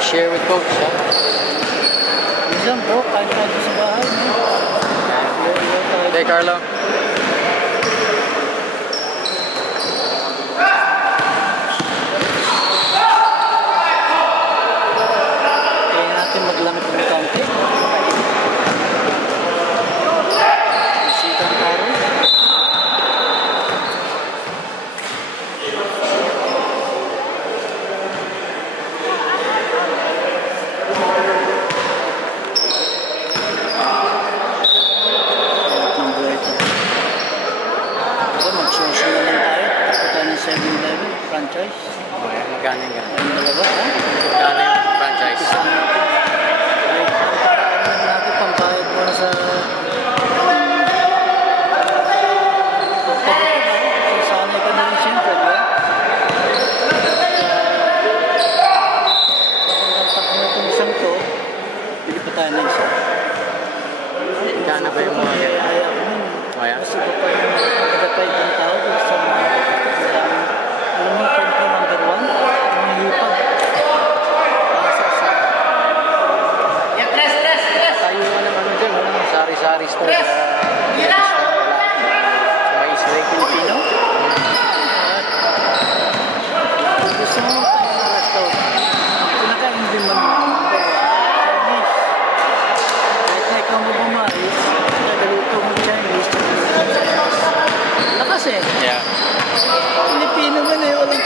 share with Coach, ha? Minsan bro, kahit tayo sa bahay, no? Okay, Carlo. Kaya natin maglamit ng kaunti. Sitang taro. Mag-social naman tayo. Punta ng 7-Eleven franchise. Okay, magkano yung gano'n? Ang dalawa, ha? Magkano yung franchise? Ay, natin pambayad mo na sa... Sanay ka na rin siyempre, di ba? Pag itong isang to, bili pa tayo na isa. Magkano ba yung mga gano'n? Kaya ko nun. Kaya? Kasi ba pa yung nagkatay ng tao sa alam mo, kwento number 1, ang hipag. Tayo naman ano dyan, sari-sari store. Sa may Israel, Pilipino. Gusto mo tayo ng restaurant. Pinakain din man Chinese. Kahit na ikaw mo bumais, nagaluto mo Chinese. Lakas eh. Yeah. Pilipino man eh, walang...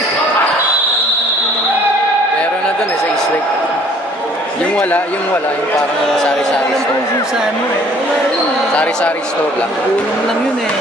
Meron na dun eh, sa Israel. Yung parang sari-sari Alam ko store. yung sinasabi mo eh. Wala yun eh. Sari-sari store lang. Gulong lang yun eh.